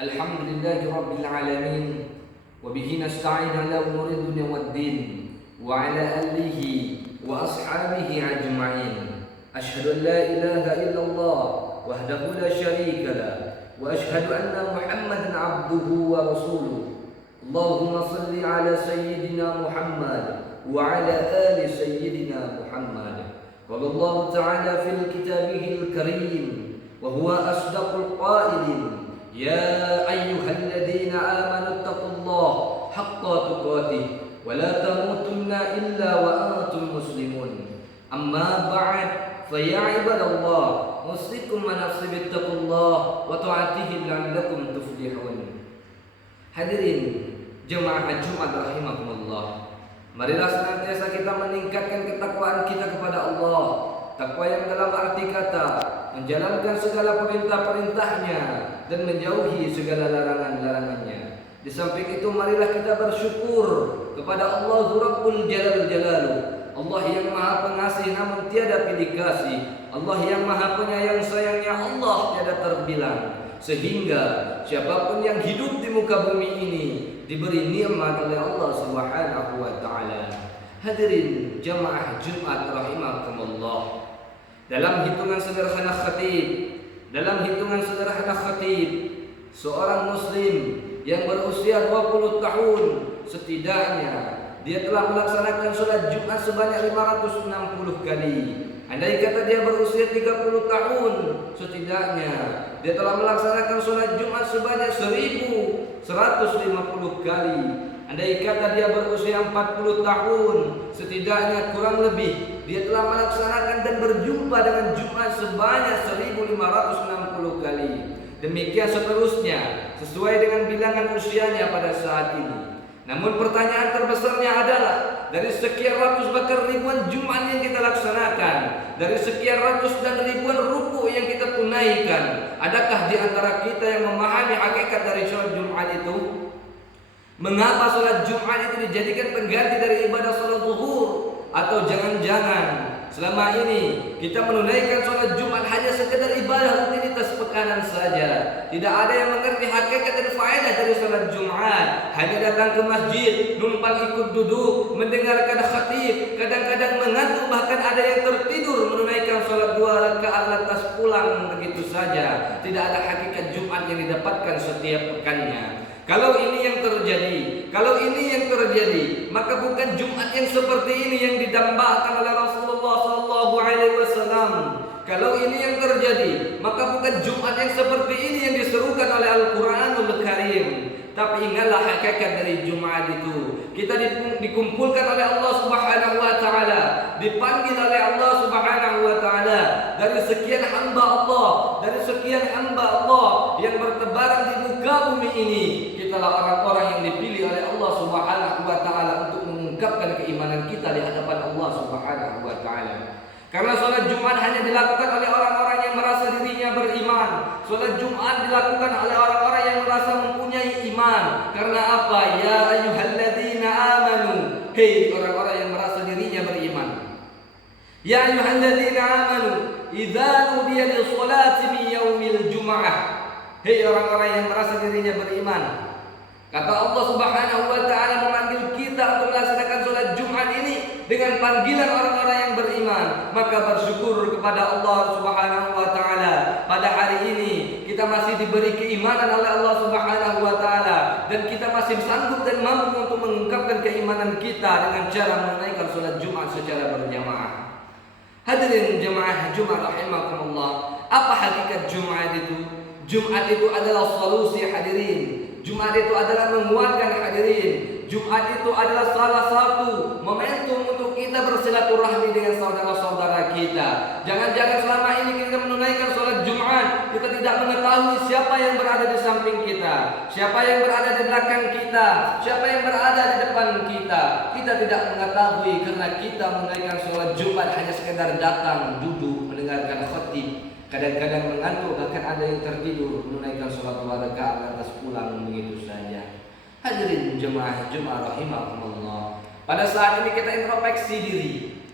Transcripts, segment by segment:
Alhamdulillahi Rabbil Alamin. Wabihi nasta'in ala umuri dunia wad din. Wa ala alihi wa ashabihi ajma'in. Ashhadu an la ilaha illallah wahdahu la syarika lah. Wa ashhadu anna Muhammadan abduhu wa rasuluh. Allahumma salli ala sayyidina Muhammad wa ala ali sayyidina Muhammad. Qala Allah ta'ala fil kitabihil karim wa huwa asdaqul qailin. يا أيها الذين آمنوا اتقوا الله حق تقاته ولا تموتن إلا وأنتم مسلمون أما بعد فيا عباد الله أوصيكم ونفسي باتقوا الله وطاعته لعلكم تفلحون. Hadirin jemaah Jumat rahimakumullah, marilah senantiasa kita meningkatkan ketakwaan kita kepada Allah. Takwa yang dalam arti kata menjalankan segala perintah-perintahnya dan menjauhi segala larangan-larangannya. Di samping itu marilah kita bersyukur kepada Allah Rabbul Jalal Jalaluh, Allah yang maha pengasih namun tiada pilih kasih, Allah yang maha penyayang sayangnya Allah tiada terbilang. Sehingga siapapun yang hidup di muka bumi ini diberi nikmat oleh Allah Subhanahu wa taala. Hadirin jemaah Jumat rahimakumullah, dalam hitungan sederhana khatib, seorang muslim yang berusia 20 tahun setidaknya dia telah melaksanakan sholat Jumat sebanyak 560 kali. Andai kata dia berusia 30 tahun, setidaknya dia telah melaksanakan sholat Jumat sebanyak 1150 kali. Andai kata dia berusia 40 tahun, setidaknya kurang lebih dia telah melaksanakan dan berjumpa dengan Jumat sebanyak 1560 kali. Demikian seterusnya sesuai dengan bilangan usianya pada saat ini. Namun pertanyaan terbesarnya adalah, dari sekian ratus bahkan ribuan Jumat yang kita laksanakan, dari sekian ratus dan ribuan ruku yang kita tunaikan, adakah di antara kita yang memahami hakikat dari sholat Jumat itu? Mengapa sholat Jumat itu dijadikan pengganti dari ibadah sholat zuhur? Atau jangan-jangan selama ini kita menunaikan sholat Jumat hanya sekedar ibadah rutinitas pekanan saja? Tidak ada yang mengerti hakikat dan faedah dari sholat Jumat. Hanya datang ke masjid, numpang ikut duduk, mendengarkan khatib, kadang-kadang mengantuk, bahkan ada yang tertidur menunaikan sholat 2 rakaat lantas pulang begitu saja. Tidak ada hakikat Jumat yang didapatkan setiap pekannya. Kalau ini yang terjadi, maka bukan Jumat yang seperti ini yang didambakan oleh Rasulullah SAW. Kalau ini yang terjadi, maka bukan Jumat yang seperti ini yang diserukan oleh Al-Quranul Karim. Tapi ingatlah hakikat dari Jumat itu. Kita dikumpulkan oleh Allah Subhanahu wa taala, dipanggil oleh Allah Subhanahu wa taala dari sekian hamba Allah yang bertebaran di muka bumi ini. Kitalah orang-orang yang dipilih oleh Allah Subhanahu wa taala untuk mengungkapkan keimanan kita di hadapan Allah Subhanahu wa taala. Karena sholat Jumat hanya dilakukan oleh orang-orang yang merasa dirinya beriman. Sholat Jumat dilakukan oleh orang-orang yang merasa mempunyai iman. Karena apa? Ya ayyuhalladzina amanu, hei orang-orang yang merasa dirinya beriman. Ya ayyuhalladzina amanu, idza nudiya lis-sholati min yaumil jumu'ah, hei orang-orang yang merasa dirinya beriman. Kata Allah Subhanahu wa taala memanggil kita untuk melaksanakan sholat Jumat ini dengan panggilan orang-orang yang beriman. Maka bersyukur kepada Allah Subhanahu wa taala. Pada hari ini kita masih diberi keimanan oleh Allah Subhanahu wa taala, dan kita masih sanggup dan mampu untuk mengungkapkan keimanan kita dengan cara menunaikan sholat Jumat secara berjamaah. Hadirin jemaah Jumat rahimakumullah, apa hakikat Jumat itu? Jumat itu adalah solusi hadirin. Jumat itu adalah menguatkan hadirin. Jumat itu adalah salah satu momentum untuk kita bersilaturahmi dengan saudara-saudara kita. Jangan-jangan selama ini kita menunaikan sholat Jumat, kita tidak mengetahui siapa yang berada di samping kita, siapa yang berada di belakang kita, siapa yang berada di depan kita. Kita tidak mengetahui karena kita menunaikan sholat Jumat hanya sekedar datang, duduk, mendengarkan khatib. Kadang-kadang mengantuk, bahkan ada yang tertidur menunaikan sholat 2 rakaat lantas pulang begitu saja. Hadirin jemaah Jumat rahimakumullah, pada saat ini kita introspeksi diri.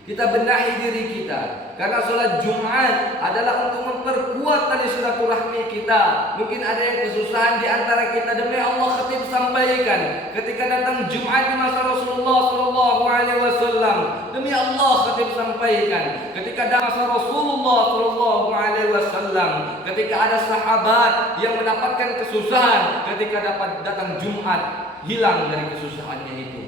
Kita benahi diri kita. Karena sholat Jumat adalah untuk memperkuat tali silaturahmi kita. Mungkin ada yang kesusahan di antara kita. Demi Allah khatib sampaikan. Ketika datang Jumat di masa Rasulullah Sallallahu Alaihi Wasallam. Demi Allah khatib sampaikan. Ketika datang masa Rasulullah Sallallahu Alaihi Wasallam. Ketika ada sahabat yang mendapatkan kesusahan. Ketika dapat datang Jumat, hilang dari kesusahannya itu.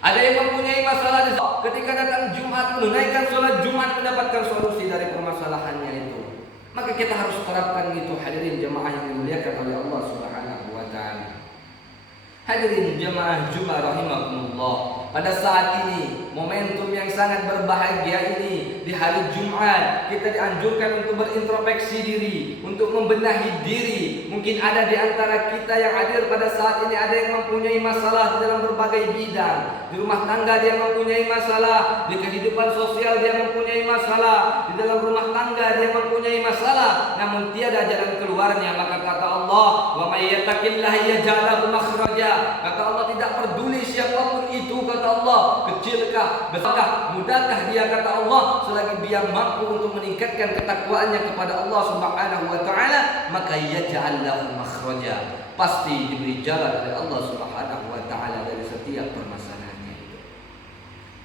Ada yang mempunyai masalah di ketika datang Jumat menunaikan sholat Jumat mendapatkan solusi dari permasalahannya itu. Maka kita harus terapkan itu, hadirin jemaah yang dimuliakan oleh Allah Subhanahu wa taala. Hadirin jemaah Jumat rahimakumullah. Pada saat ini momentum yang sangat berbahagia ini di hari Jumat kita dianjurkan untuk berintrospeksi diri, untuk membenahi diri. Mungkin ada di antara kita yang hadir pada saat ini ada yang mempunyai masalah di dalam berbagai bidang. Di rumah tangga dia mempunyai masalah, di kehidupan sosial dia mempunyai masalah, di dalam rumah tangga dia mempunyai masalah, namun tiada jalan keluarnya. Maka kata Allah, "Wa may yattaqillaha yaj'al lahu makhraja." Kata Allah, tidak peduli siapapun itu, kata Allah, kecilkah, besarkah, mudahkah dia, kata Allah, selagi dia mampu untuk meningkatkan ketakwaannya kepada Allah Subhanahu wa taala, maka yaj'al lahu makhraja. Pasti diberi jalan oleh Allah Subhanahu wa taala dari setiap permasalahannya itu.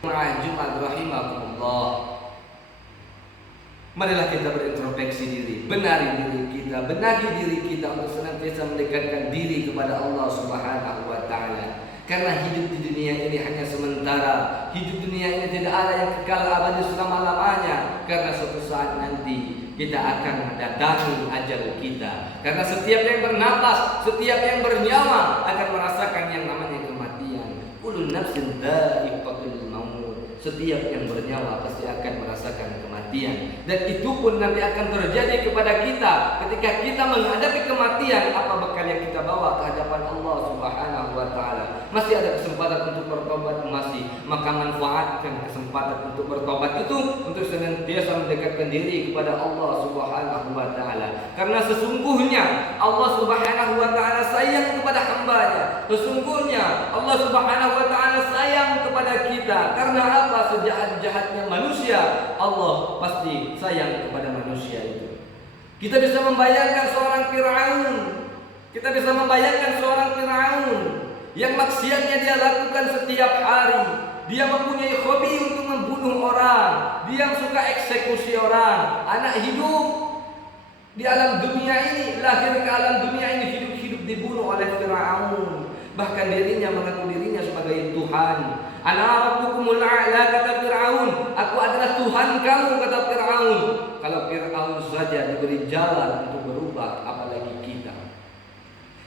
Jemaah Jumat rahimakumullah. Marilah kita berintrospeksi diri, benahi diri kita untuk senantiasa mendekatkan diri kepada Allah Subhanahu wa taala. Karena hidup di dunia ini hanya sementara. Hidup dunia ini tidak ada yang kekal abadi selama-lamanya. Karena suatu saat nanti kita akan mendatangi ajal kita. Karena setiap yang bernapas, setiap yang bernyawa akan merasakan yang namanya kematian. Kullu nafsin dha'iqatul maut. Setiap yang bernyawa pasti akan merasakan kematian. Dan itu pun nanti akan terjadi kepada kita ketika kita menghadapi kematian. Apa bekal yang kita bawa ke hadapan Allah Subhanahu wa taala? Masih ada kesempatan untuk bertobat, maka manfaatkan kesempatan untuk bertobat itu untuk senantiasa mendekatkan diri kepada Allah Subhanahu wa taala. Karena sesungguhnya Allah Subhanahu wa taala sayang kepada hamba-Nya. Sesungguhnya Allah Subhanahu wa taala sayang kepada kita. Karena apa? Sejahat-jahatnya manusia, Allah pasti sayang kepada manusia itu. Kita bisa membayangkan seorang Fir'aun. Kita bisa membayangkan seorang Fir'aun yang maksiatnya dia lakukan setiap hari. Dia mempunyai hobi untuk membunuh orang. Dia suka eksekusi orang. Anak hidup di alam dunia ini, lahir ke alam dunia ini, hidup-hidup dibunuh oleh Fir'aun. Bahkan dirinya mengaku dirinya sebagai Tuhan. Ana rabbukumul a'la, kata Fir'aun. Aku adalah Tuhan kamu, kata Fir'aun. Kalau Fir'aun saja diberi jalan untuk berubah, apalagi kita.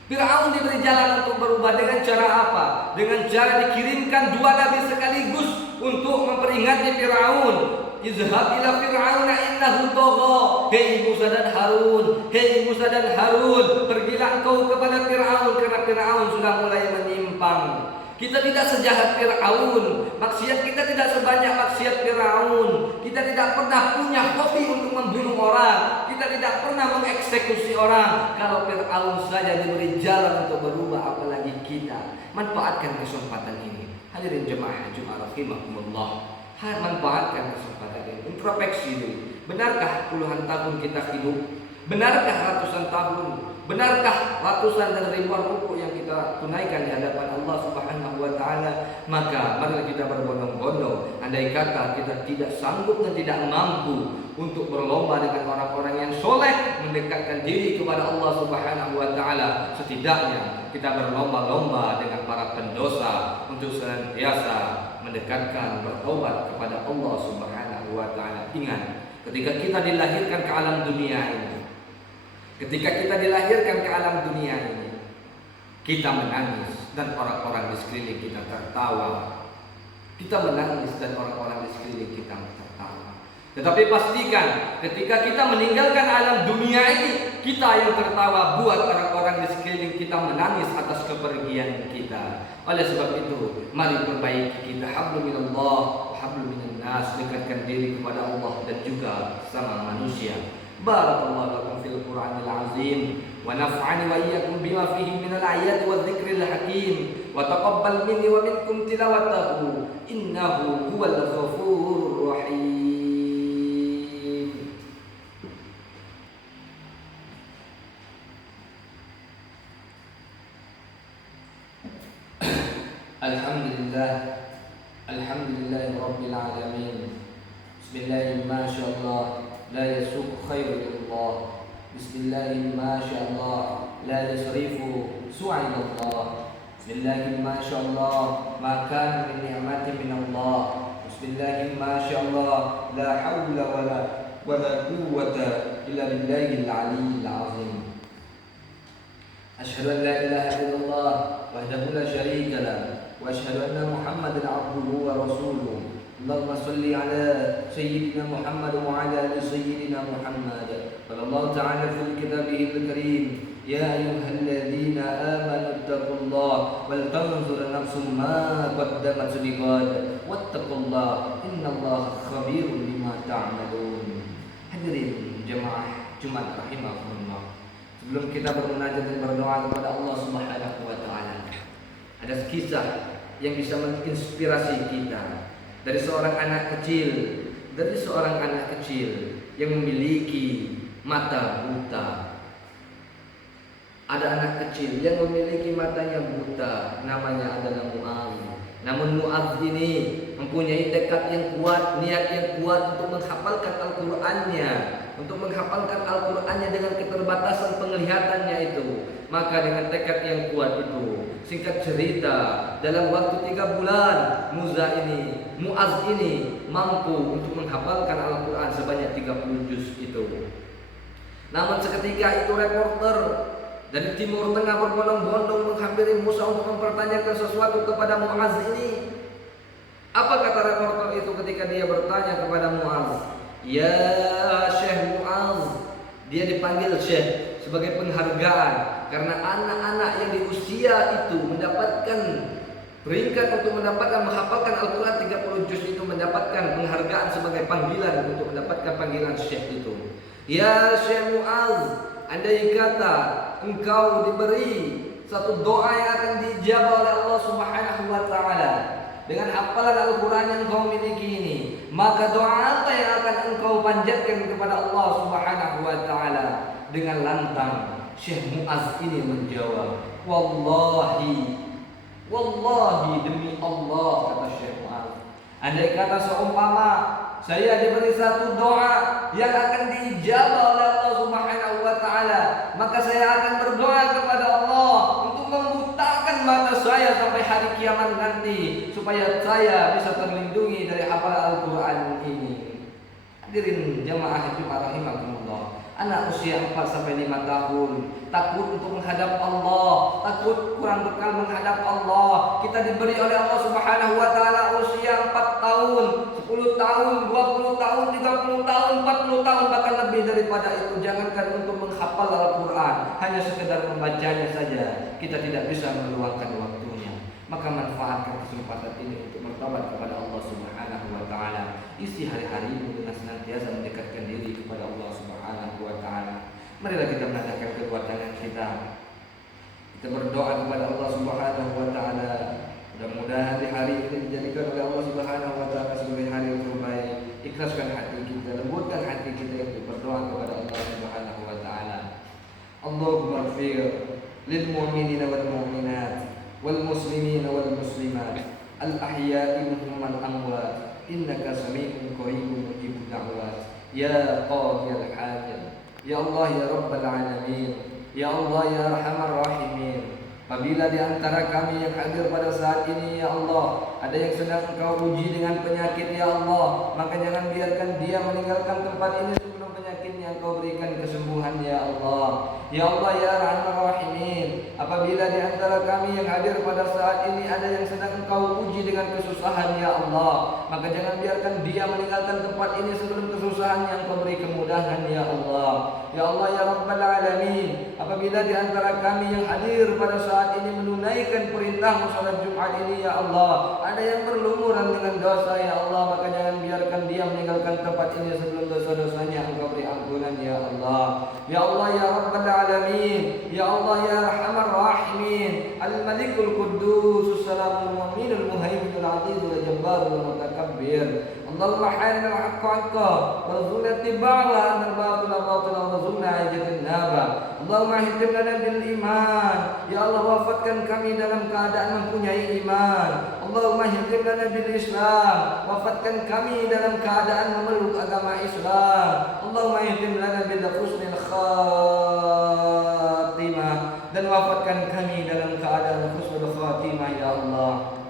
Fir'aun diberi jalan untuk berubah dengan cara apa? Dengan cara dikirimkan dua nabi sekaligus untuk memperingati Fir'aun. Izhab ila Fir'auna innahu tagha. Hei Musa dan Harun, hei Musa dan Harun, pergilah engkau kepada Fir'aun karena Fir'aun sudah mulai menyimpang. Kita tidak sejahat Fir'aun. Maksiat kita tidak sebanyak maksiat Fir'aun. Kita tidak pernah punya hobi untuk membunuh orang. Kita tidak pernah mengeksekusi orang. Kalau Fir'aun saja diberi jalan untuk berubah, apalagi kita. Manfaatkan kesempatan ini. Hadirin jemaah Jumat rahimakumullah. Manfaatkan kesempatan ini. Introspeksi dulu. Benarkah puluhan tahun kita hidup? Benarkah ratusan tahun? Benarkah ratusan dan ribuan rukuk yang kita tunaikan di hadapan Allah Subhanahu wa taala? Maka marilah kita berbondong-bondong. Andai kata kita tidak sanggup dan tidak mampu untuk berlomba dengan orang-orang yang soleh mendekatkan diri kepada Allah Subhanahu wa taala, setidaknya kita berlomba-lomba dengan para pendosa untuk senantiasa mendekatkan bertobat kepada Allah Subhanahu wa taala. Ingat, ketika kita dilahirkan ke alam dunia ini, ketika kita dilahirkan ke alam dunia ini, kita menangis dan orang-orang di sekeliling kita tertawa. Kita menangis dan orang-orang di sekeliling kita tertawa. Tetapi pastikan ketika kita meninggalkan alam dunia ini, kita yang tertawa buat orang-orang di sekeliling kita menangis atas kepergian kita. Oleh sebab itu, mari perbaiki kita hablum minallah wa hablum minan nas, dekatkan diri kepada Allah dan juga sama manusia. Barakallahu lakum fil Qur'anil azim wa naf'ani wa iyyakum bima fihi minal ayati wadh-dhikril hakim wa taqabbal minni wa minkum tilawatahu innahu huwal ghafurur الرحيم. Alhamdulillah Rabbil Alamin. Bismillahirrahmanirrahim. Masya Allah, la yasuq khairullah. Bismillahirrahmanirrahim. Masya Allah, la yasrifu su'aidallah. Bismillahirrahmanirrahim. Masya Allah, makan min ni'mati min Allah. Bismillahirrahmanirrahim. Masya Allah, la hawla wala quwwata illa billahil aliyyil azim. Asyhadu an la ilaha illallah wahdahu la syarika lah. وأشهد أن محمدا عبده ورسوله. اللهم صل على سيدنا محمد وعلى آل سيدنا محمد. قال الله تعالى في كتابه الكريم: يا أيها الذين آمنوا اتقوا الله ولتنظر نفس ما قدمت لغد واتقوا الله إن الله خبير بما تعملون. Hadirin jemaah Jumat rahimahumullah. Sebelum kita bermunajat dan berdoa kepada Allah Subhanahu wa taala, ada kisah yang bisa menginspirasi kita dari seorang anak kecil yang memiliki mata buta. Ada anak kecil yang memiliki matanya buta, namanya adalah Mu'adz. Namun Mu'adz ini mempunyai tekad yang kuat, niat yang kuat untuk menghafalkan Al-Qur'annya, dengan keterbatasan penglihatannya itu. Maka dengan tekad yang kuat itu, singkat cerita, dalam waktu 3 bulan Mu'adz ini mampu untuk menghafalkan Al-Quran sebanyak 30 juz itu. Namun seketika itu reporter dari Timur Tengah berbondong-bondong menghampiri Musa untuk mempertanyakan sesuatu kepada Mu'adz ini. Apa kata reporter itu ketika dia bertanya kepada Mu'adz? Ya Syekh Mu'adz. Dia dipanggil Syekh sebagai penghargaan karena anak-anak yang di usia itu mendapatkan peringkat untuk menghafalkan Al-Quran 30 juz itu, mendapatkan penghargaan sebagai panggilan untuk mendapatkan panggilan Syekh itu. Ya Syekh Mu'adz, andai kata engkau diberi satu doa yang akan dijawab oleh Allah Subhanahu wa taala dengan hafalan Al-Quran yang kau miliki ini, maka doa apa yang akan engkau panjatkan kepada Allah Subhanahu wa taala? Dengan lantang Syekh Mu'adz ini menjawab, Wallahi demi Allah, kata Syekh Mu'adz, andai kata seumpama saya diberi satu doa yang akan dijawab oleh Allah Subhanahu wa taala, maka saya akan berdoa kepada Allah untuk membutakan mata saya sampai hari kiamat nanti supaya saya bisa terlindungi dari hafalan Al-Quran ini. Hadirin jamaah Jumat rahimakumullah. Anak usia 4 sampai 5 tahun takut untuk menghadap Allah, takut kurang bekal menghadap Allah. Kita diberi oleh Allah Subhanahu wa taala usia 4 tahun, 10 tahun, 20 tahun, 30 tahun, 40 tahun, bahkan lebih daripada itu. Jangankan untuk menghafal Al-Quran, hanya sekedar membacanya saja kita tidak bisa meluangkan waktunya. Maka manfaatkan kesempatan ini untuk bertobat kepada Allah Subhanahu wa taala. Isi hari-harimu dengan senantiasa mendekatkan diri kepada Allah Subhanahu wa taala. Marilah kita menadahkan kedua tangan kita. Kita berdoa kepada Allah Subhanahu wa taala. Mudah-mudahan di hari ini dijadikan oleh Allah Subhanahu wa taala sebagai hari yang terbaik. Ikhlaskan hati kita, lembutkan hati kita untuk berdoa kepada Allah Subhanahu wa taala. Allahumma ighfir lil mu'minina wal mu'minat wal muslimina wal muslimat al ahya'i minhum wal amwat innaka sami'un qaribun mujibud da'wat ya qadiyal hajat ya Allah ya rabbal alamin ya Allah ya arhamar rahimin. Apabila di antara kami yang hadir pada saat ini ya Allah ada yang sedang Engkau uji dengan penyakit ya Allah, maka jangan biarkan dia meninggalkan tempat ini sebelum penyakitnya Engkau berikan kesembuhan ya Allah. Ya Allah ya arhamar rahimin. Apabila di antara kami yang hadir pada saat ini ada yang sedang Engkau uji dengan kesusahan ya Allah, maka jangan biarkan dia meninggalkan tempat ini sebelum kesusahan yang Engkau beri kemudahan ya Allah. Ya Allah ya rabbal alamin. Apabila di antara kami yang hadir pada saat ini menunaikan perintah salat Jumat ini ya Allah, ada yang berlumuran dengan dosa ya Allah, maka jangan biarkan dia meninggalkan tempat ini sebelum dosa-dosanya Engkau beri ampunan ya Allah. Ya Allah ya rabbal alamin. Ya Allah ya arhamar rahimin. Al-Malikul Quddus Salamul Mu'minul Muhaiminul Azizul Jabbarul Mutakabbir. اللهم حارنا الحق حقا وارزقنا اتباعه وأرنا الباطل باطلا وارزقنا اجتنابه. Allahumma hitim lana bil iman. Ya Allah, wafatkan kami dalam keadaan mempunyai iman. Allahumma hitim lana bil Islam. Wafatkan kami dalam keadaan memeluk agama Islam. Allahumma hitim lana bil husnil khatimah. Dan wafatkan kami dalam keadaan husnul khatimah ya Allah.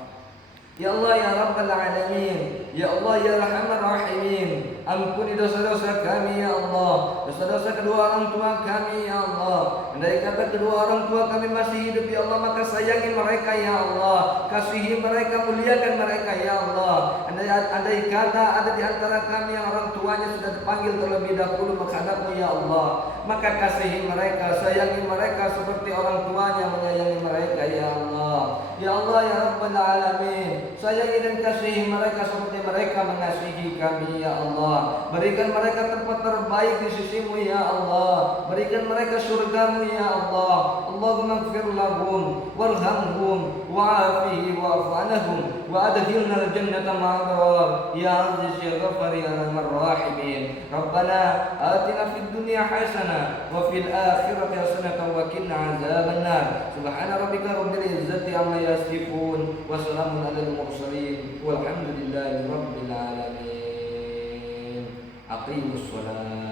Ya Allah ya Rabbal Alamin, ya Allah ya Rahman Rahimin, ampuni dosa-dosa kami ya Allah, dosa-dosa kedua orang tua kami ya Allah. Andai kata kedua orang tua kami masih hidup ya Allah, maka sayangi mereka ya Allah, kasihi mereka, muliakan mereka ya Allah. Andai kata ada di antara kami yang orang tuanya sudah dipanggil terlebih dahulu menghadapmu ya Allah, maka kasihi mereka, sayangi mereka seperti orang tuanya menyayangi mereka ya Allah. Ya Allah ya Rabbal Alamin, sayangi dan kasihi mereka seperti mereka mengasihi kami ya Allah. Berikan mereka tempat terbaik di sisimu ya Allah. Berikan mereka surgamu ya Allah. Allahumma ighfir lahum warhamhum wa'afihi wa'fu anhum wa adkhilna al-jannata ma'al ya aziz ya ghafar ya arhamar rahimin. Rabbana atina fid dunya hasanah wa fil akhirati hasanah wa qina azabannar. Subhana rabbika rabbil izzati amma yasifun wa salamun alal mursalin walhamdulillahi rabbil alamin. Aqimus shalah.